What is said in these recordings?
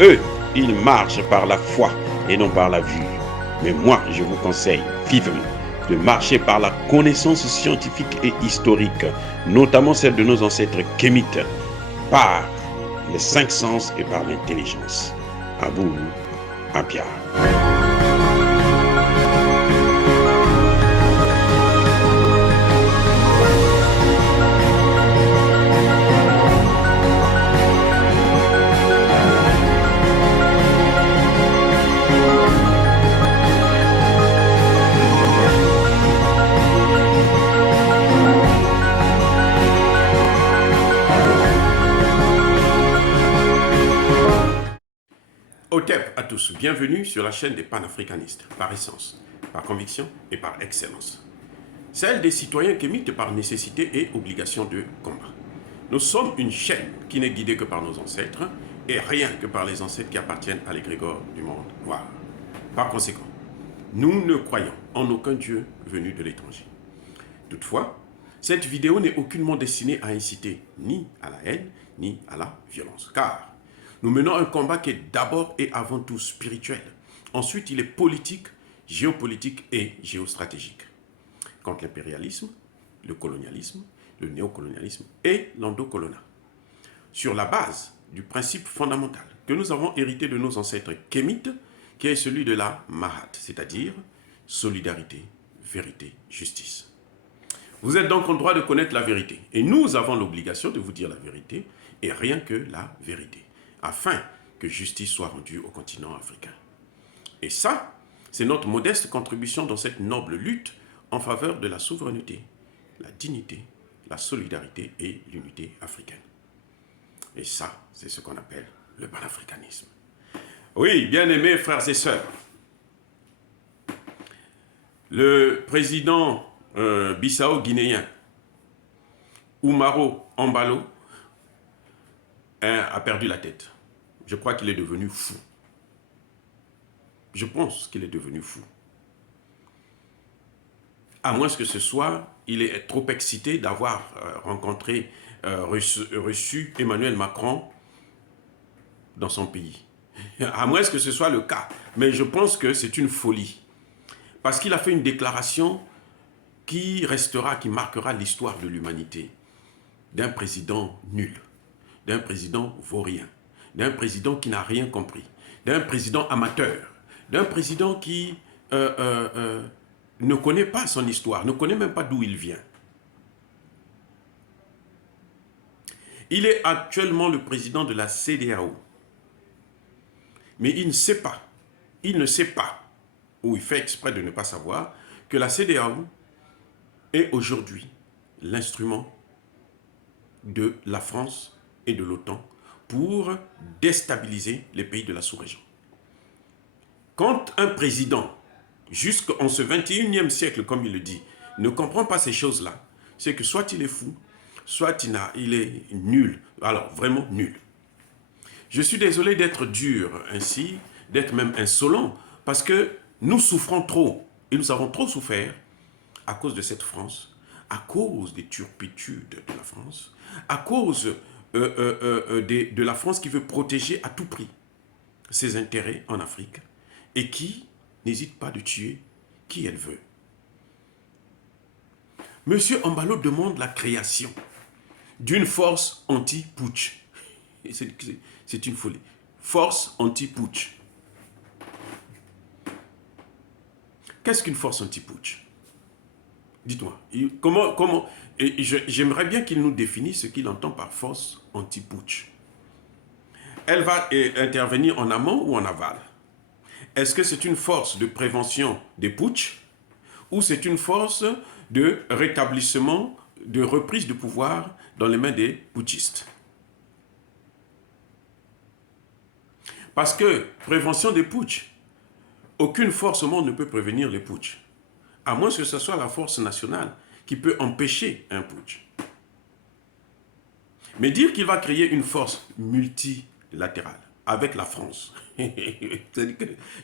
Eux, ils marchent par la foi et non par la vue. Mais moi, je vous conseille vivement de marcher par la connaissance scientifique et historique, notamment celle de nos ancêtres kémites, par les cinq sens et par l'intelligence. À vous, à Pierre. Otep à tous, bienvenue sur la chaîne des panafricanistes, par essence, par conviction et par excellence. Celle des citoyens kémites par nécessité et obligation de combat. Nous sommes une chaîne qui n'est guidée que par nos ancêtres et rien que par les ancêtres qui appartiennent à l'égrégore du monde noir. Par conséquent, nous ne croyons en aucun Dieu venu de l'étranger. Toutefois, cette vidéo n'est aucunement destinée à inciter ni à la haine, ni à la violence, car nous menons un combat qui est d'abord et avant tout spirituel. Ensuite, il est politique, géopolitique et géostratégique. Contre l'impérialisme, le colonialisme, le néocolonialisme et l'endocoloniat. Sur la base du principe fondamental que nous avons hérité de nos ancêtres kémites, qui est celui de la Mahat, c'est-à-dire solidarité, vérité, justice. Vous êtes donc en droit de connaître la vérité. Et nous avons l'obligation de vous dire la vérité et rien que la vérité, afin que justice soit rendue au continent africain. Et ça, c'est notre modeste contribution dans cette noble lutte en faveur de la souveraineté, la dignité, la solidarité et l'unité africaine. Et ça, c'est ce qu'on appelle le panafricanisme. Oui, bien-aimés frères et sœurs, le président bissau-guinéen, Umaro Embalo, a perdu la tête. Je crois qu'il est devenu fou. Je pense qu'il est devenu fou. À moins que ce soit, il est trop excité d'avoir reçu Emmanuel Macron dans son pays. À moins que ce soit le cas. Mais je pense que c'est une folie. Parce qu'il a fait une déclaration qui restera, qui marquera l'histoire de l'humanité. D'un président nul, d'un président vaurien, d'un président qui n'a rien compris, d'un président amateur, d'un président qui ne connaît pas son histoire, ne connaît même pas d'où il vient. Il est actuellement le président de la CEDEAO. Mais il ne sait pas, ou il fait exprès de ne pas savoir, que la CEDEAO est aujourd'hui l'instrument de la France et de l'OTAN pour déstabiliser les pays de la sous-région. Quand un président, jusqu'en ce 21e siècle, comme il le dit, ne comprend pas ces choses-là, c'est que soit il est fou, soit il est nul, alors vraiment nul. Je suis désolé d'être dur ainsi, d'être même insolent, parce que nous souffrons trop, et nous avons trop souffert à cause de cette France, à cause des turpitudes de la France, à cause de la France qui veut protéger à tout prix ses intérêts en Afrique et qui n'hésite pas de tuer qui elle veut. Monsieur Embalo demande la création d'une force anti-putsch. C'est une folie. Force anti-putsch. Qu'est-ce qu'une force anti-putsch? Dites-moi, comment j'aimerais bien qu'il nous définisse ce qu'il entend par force anti-putsch. Elle va intervenir en amont ou en aval? Est-ce que c'est une force de prévention des putschs ou c'est une force de rétablissement, de reprise de pouvoir dans les mains des putschistes? Parce que prévention des putschs, aucune force au monde ne peut prévenir les putschs, à moins que ce soit la force nationale qui peut empêcher un putsch. Mais dire qu'il va créer une force multilatérale avec la France, je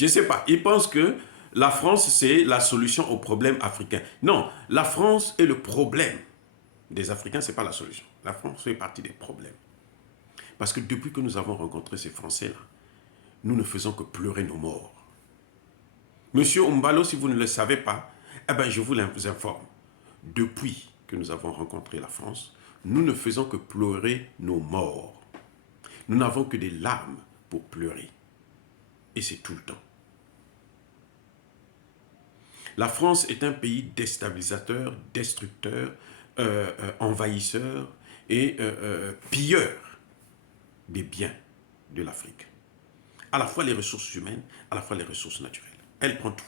ne sais pas, il pense que la France c'est la solution aux problèmes africains. Non, la France est le problème des Africains, ce n'est pas la solution. La France fait partie des problèmes. Parce que depuis que nous avons rencontré ces Français-là, nous ne faisons que pleurer nos morts. Monsieur Umbalo, si vous ne le savez pas, eh ben je vous informe. Depuis que nous avons rencontré la France, nous ne faisons que pleurer nos morts. Nous n'avons que des larmes pour pleurer. Et c'est tout le temps. La France est un pays déstabilisateur, destructeur, envahisseur et pilleur des biens de l'Afrique. À la fois les ressources humaines, à la fois les ressources naturelles. Elle prend tout.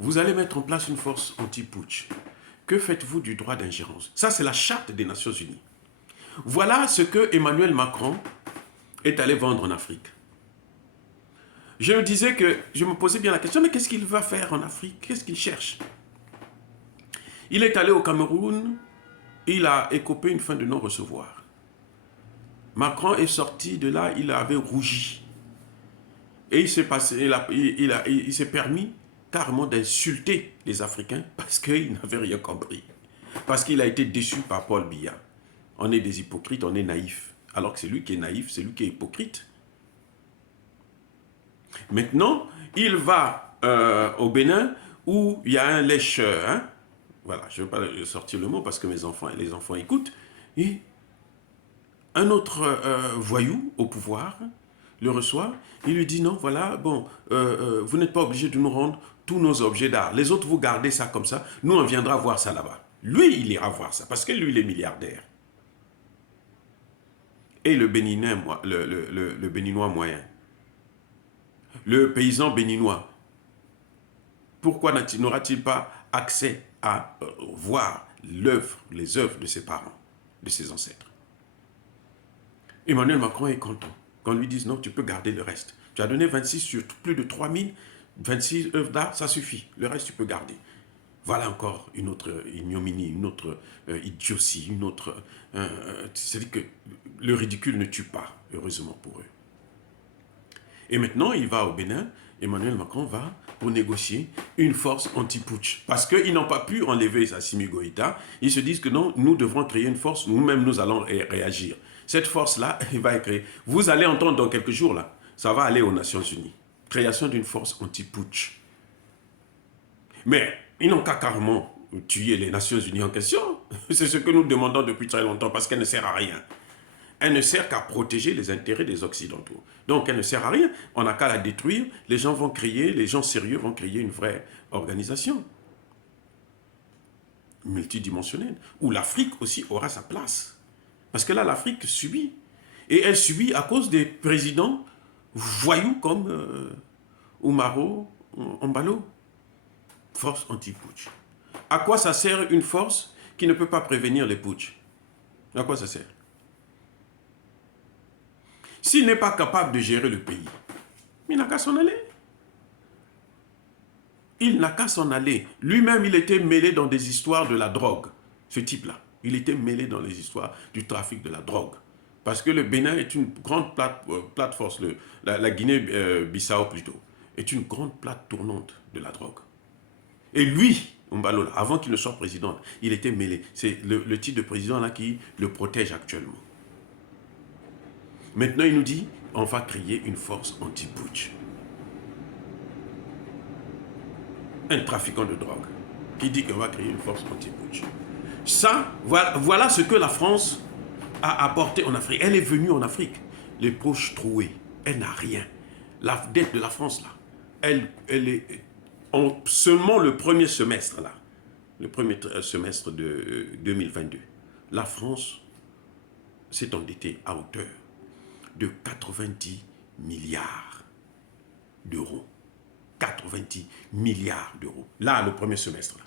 Vous allez mettre en place une force anti-putsch. Que faites-vous du droit d'ingérence? Ça, c'est la charte des Nations Unies. Voilà ce que Emmanuel Macron est allé vendre en Afrique. Je me disais que, je me posais bien la question, mais qu'est-ce qu'il va faire en Afrique? Qu'est-ce qu'il cherche? Il est allé au Cameroun, il a écopé une fin de non-recevoir. Macron est sorti de là, il avait rougi. Et il s'est permis carrément d'insulter les Africains parce qu'ils n'avaient rien compris. Parce qu'il a été déçu par Paul Biya. On est des hypocrites, on est naïfs. Alors que c'est lui qui est naïf, c'est lui qui est hypocrite. Maintenant, il va au Bénin où il y a un lècheur. Hein? Voilà, je ne vais pas sortir le mot parce que les enfants écoutent. Et un autre voyou au pouvoir le reçoit. Il lui dit non, voilà, bon, vous n'êtes pas obligé de nous rendre tous nos objets d'art. Les autres, vous gardez ça comme ça. Nous, on viendra voir ça là-bas. Lui, il ira voir ça parce que lui, il est milliardaire. Et le Béninois, le Béninois moyen, le paysan béninois, pourquoi n'aura-t-il pas accès à voir les œuvres de ses parents, de ses ancêtres? Emmanuel Macron est content. Quand on lui dit non, tu peux garder le reste. Tu as donné 26 sur plus de 3000, 26 œuvres d'art, ça suffit. Le reste, tu peux garder. Voilà encore une autre ignominie, une autre idiotie, une autre... C'est-à-dire que le ridicule ne tue pas, heureusement pour eux. Et maintenant, il va au Bénin, Emmanuel Macron va pour négocier une force anti-putsch. Parce qu'ils n'ont pas pu enlever Assimi Goïta. Ils se disent que non, nous devrons créer une force, nous-mêmes nous allons réagir. Cette force-là, il va être créée. Vous allez entendre dans quelques jours, là, ça va aller aux Nations Unies. Création d'une force anti-putsch. Mais ils n'ont qu'à carrément tuer les Nations Unies en question. C'est ce que nous demandons depuis très longtemps parce qu'elle ne sert à rien. Elle ne sert qu'à protéger les intérêts des Occidentaux. Donc elle ne sert à rien. On n'a qu'à la détruire. Les gens vont créer, les gens sérieux vont créer une vraie organisation multidimensionnelle où l'Afrique aussi aura sa place. Parce que là, l'Afrique subit. Et elle subit à cause des présidents voyous comme Umaro, Umbalo. Force anti-putsch. À quoi ça sert une force qui ne peut pas prévenir les putsch? À quoi ça sert? S'il n'est pas capable de gérer le pays, il n'a qu'à s'en aller. Il n'a qu'à s'en aller. Lui-même, il était mêlé dans des histoires de la drogue. Ce type-là, il était mêlé dans les histoires du trafic de la drogue. Parce que le Bénin est une grande plate force, la Guinée-Bissau plutôt, est une grande plate tournante de la drogue. Et lui, Umbalo, avant qu'il ne soit président, il était mêlé. C'est le type de président là qui le protège actuellement. Maintenant, il nous dit, on va créer une force anti-putsch. Un trafiquant de drogue qui dit qu'on va créer une force anti-putsch. Ça, voilà ce que la France a apporté en Afrique. Elle est venue en Afrique, les poches trouées. Elle n'a rien. La dette de la France, là, elle est... seulement le premier semestre, là, le premier semestre de 2022, la France s'est endettée à hauteur de 90 milliards d'euros. 90 milliards d'euros. Là, le premier semestre. Là.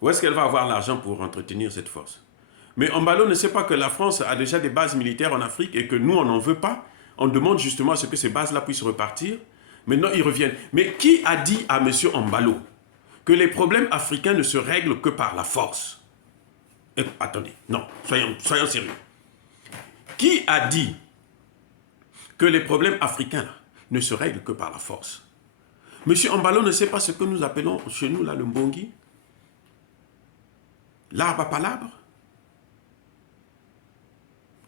Où est-ce qu'elle va avoir l'argent pour entretenir cette force? Mais Umbalo ne sait pas que la France a déjà des bases militaires en Afrique et que nous, on n'en veut pas. On demande justement à ce que ces bases-là puissent repartir. Maintenant, ils reviennent. Mais qui a dit à M. Umbalo que les problèmes africains ne se règlent que par la force? Attendez, non, soyons sérieux. Qui a dit que les problèmes africains là, ne se règlent que par la force? M. Umbalo ne sait pas ce que nous appelons chez nous là, le mbongi, l'arbre à palabre.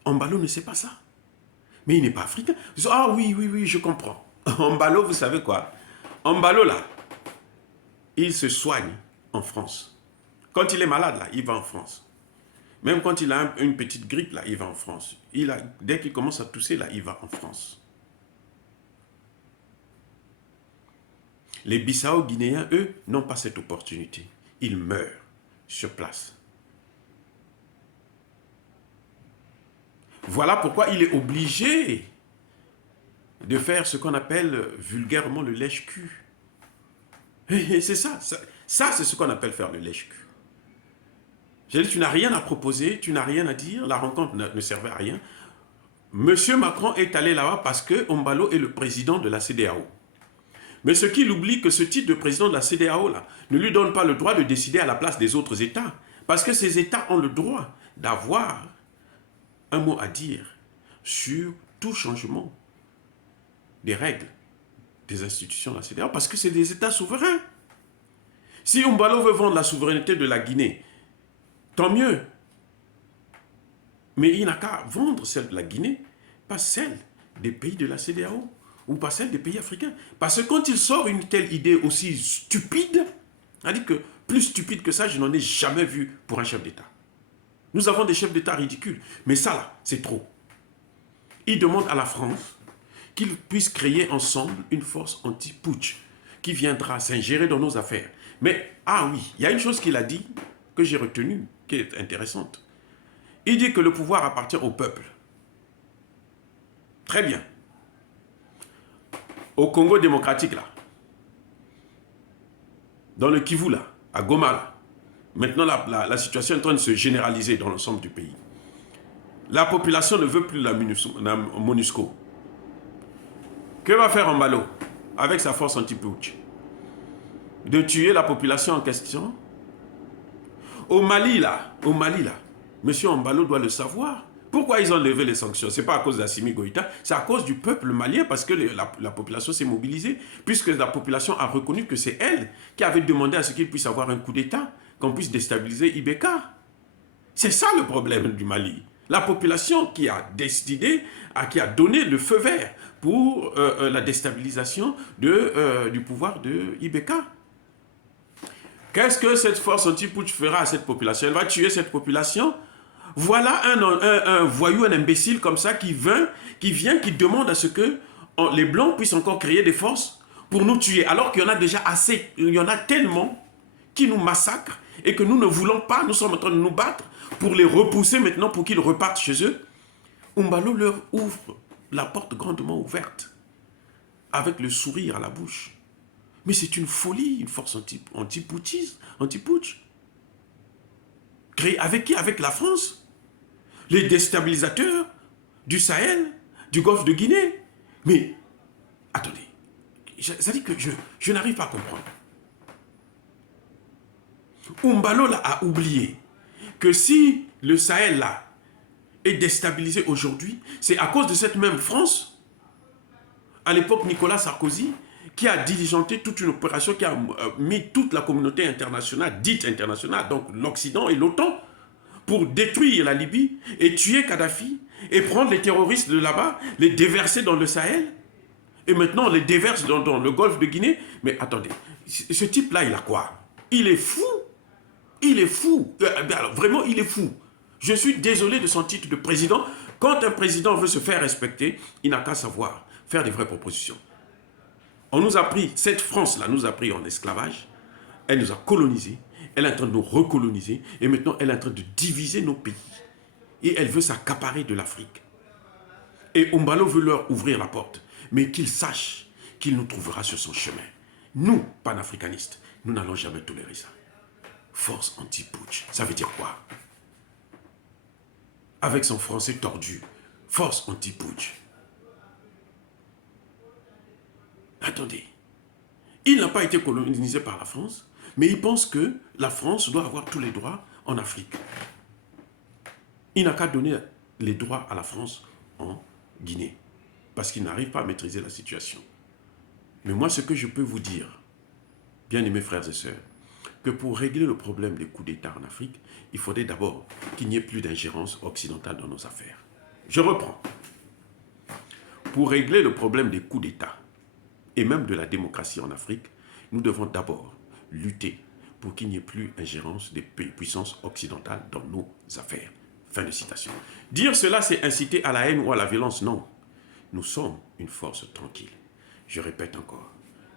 Umbalo ne sait pas ça. Mais il n'est pas africain. Ah oui, oui, oui, je comprends. Mbalo, vous savez quoi? Mbalo, là, il se soigne en France. Quand il est malade, là, il va en France. Même quand il a une petite grippe, là, il va en France. Dès qu'il commence à tousser, là, il va en France. Les Bissau-Guinéens, eux, n'ont pas cette opportunité. Ils meurent sur place. Voilà pourquoi il est obligé de faire ce qu'on appelle vulgairement le lèche-cul. Et c'est ça. Ça c'est ce qu'on appelle faire le lèche-cul. J'ai dit, tu n'as rien à proposer, tu n'as rien à dire, la rencontre ne servait à rien. Monsieur Macron est allé là-bas parce que Mbalo est le président de la CEDEAO. Mais ce qu'il oublie, que ce titre de président de la CEDEAO là, ne lui donne pas le droit de décider à la place des autres États. Parce que ces États ont le droit d'avoir un mot à dire sur tout changement des règles des institutions de la CEDEAO, parce que c'est des États souverains. Si Mbalo veut vendre la souveraineté de la Guinée, tant mieux. Mais il n'a qu'à vendre celle de la Guinée, pas celle des pays de la CEDEAO, ou pas celle des pays africains. Parce que quand il sort une telle idée aussi stupide, c'est-à-dire que plus stupide que ça, je n'en ai jamais vu pour un chef d'État. Nous avons des chefs d'État ridicules, mais ça là, c'est trop. Il demande à la France qu'ils puissent créer ensemble une force anti-putsch qui viendra s'ingérer dans nos affaires. Mais, ah oui, il y a une chose qu'il a dit, que j'ai retenue, qui est intéressante. Il dit que le pouvoir appartient au peuple. Très bien. Au Congo démocratique, là, dans le Kivu, là, à Goma, là, maintenant la situation est en train de se généraliser dans l'ensemble du pays. La population ne veut plus la MONUSCO. Que va faire Mbalo avec sa force anti-putsch? De tuer la population en question? Au Mali, là, M. Mbalo doit le savoir. Pourquoi ils ont levé les sanctions? Ce n'est pas à cause d'Assimi Goïta, c'est à cause du peuple malien, parce que la population s'est mobilisée, puisque la population a reconnu que c'est elle qui avait demandé à ce qu'il puisse avoir un coup d'État, qu'on puisse déstabiliser IBK. C'est ça le problème du Mali. La population qui a décidé, qui a donné le feu vert pour la déstabilisation du pouvoir de IBK. Qu'est-ce que cette force anti-putsch fera à cette population? Elle va tuer cette population? Voilà un voyou, un imbécile comme ça qui demande à ce que les Blancs puissent encore créer des forces pour nous tuer. Alors qu'il y en a déjà assez, il y en a tellement qui nous massacrent et que nous ne voulons pas, nous sommes en train de nous battre pour les repousser maintenant pour qu'ils repartent chez eux. Mbalo leur ouvre la porte grandement ouverte avec le sourire à la bouche. Mais c'est une folie, une force anti-putsch. Créée avec qui? Avec la France. Les déstabilisateurs du Sahel, du Golfe de Guinée. Mais, attendez, ça dit que je n'arrive pas à comprendre. Mbalo là a oublié que si le Sahel là est déstabilisé aujourd'hui, c'est à cause de cette même France, à l'époque Nicolas Sarkozy, qui a diligenté toute une opération qui a mis toute la communauté internationale, dite internationale, donc l'Occident et l'OTAN, pour détruire la Libye et tuer Kadhafi et prendre les terroristes de là-bas, les déverser dans le Sahel et maintenant on les déverse dans le golfe de Guinée. Mais attendez, ce type-là, il a quoi? Il est fou. Il est fou. Alors, vraiment, il est fou. Je suis désolé de son titre de président. Quand un président veut se faire respecter, il n'a qu'à savoir faire des vraies propositions. On nous a pris, cette France-là nous a pris en esclavage, elle nous a colonisés, elle est en train de nous recoloniser, et maintenant elle est en train de diviser nos pays. Et elle veut s'accaparer de l'Afrique. Et Mbalo veut leur ouvrir la porte, mais qu'il sache qu'il nous trouvera sur son chemin. Nous, panafricanistes, nous n'allons jamais tolérer ça. Force anti-putsch, ça veut dire quoi? Avec son français tordu, force anti-putsch. Attendez, il n'a pas été colonisé par la France, mais il pense que la France doit avoir tous les droits en Afrique. Il n'a qu'à donner les droits à la France en Guinée, parce qu'il n'arrive pas à maîtriser la situation. Mais moi, ce que je peux vous dire, bien-aimés frères et sœurs, que pour régler le problème des coups d'État en Afrique, il faudrait d'abord qu'il n'y ait plus d'ingérence occidentale dans nos affaires. Je reprends. Pour régler le problème des coups d'État et même de la démocratie en Afrique, nous devons d'abord lutter pour qu'il n'y ait plus ingérence des puissances occidentales dans nos affaires. Fin de citation. Dire cela, c'est inciter à la haine ou à la violence, non. Nous sommes une force tranquille. Je répète encore,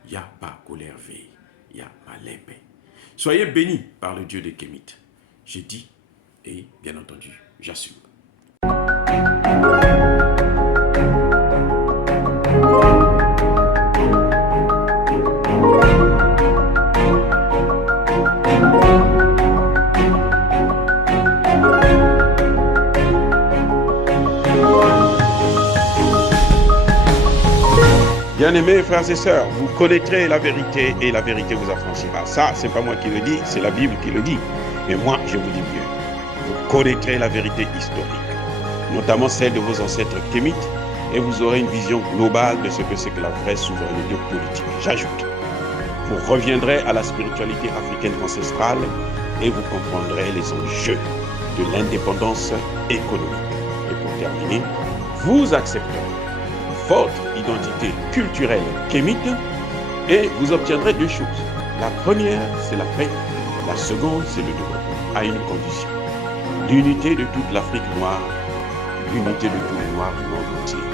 Yaba colère veille, Ya Malembe. Soyez bénis par le Dieu des Kémites. J'ai dit, et bien entendu, j'assume. Bien-aimés frères et sœurs, vous connaîtrez la vérité et la vérité vous affranchira. Ça, c'est pas moi qui le dis, c'est la Bible qui le dit. Mais moi, je vous dis mieux. Vous connaîtrez la vérité historique, notamment celle de vos ancêtres kémites, et vous aurez une vision globale de ce que c'est que la vraie souveraineté politique. J'ajoute, vous reviendrez à la spiritualité africaine ancestrale et vous comprendrez les enjeux de l'indépendance économique. Et pour terminer, vous accepterez votre identité culturelle kémite et vous obtiendrez deux choses. La première, c'est la paix. La seconde, c'est le développement, à une condition. L'unité de toute l'Afrique noire, l'unité de tous les Noirs du monde entier.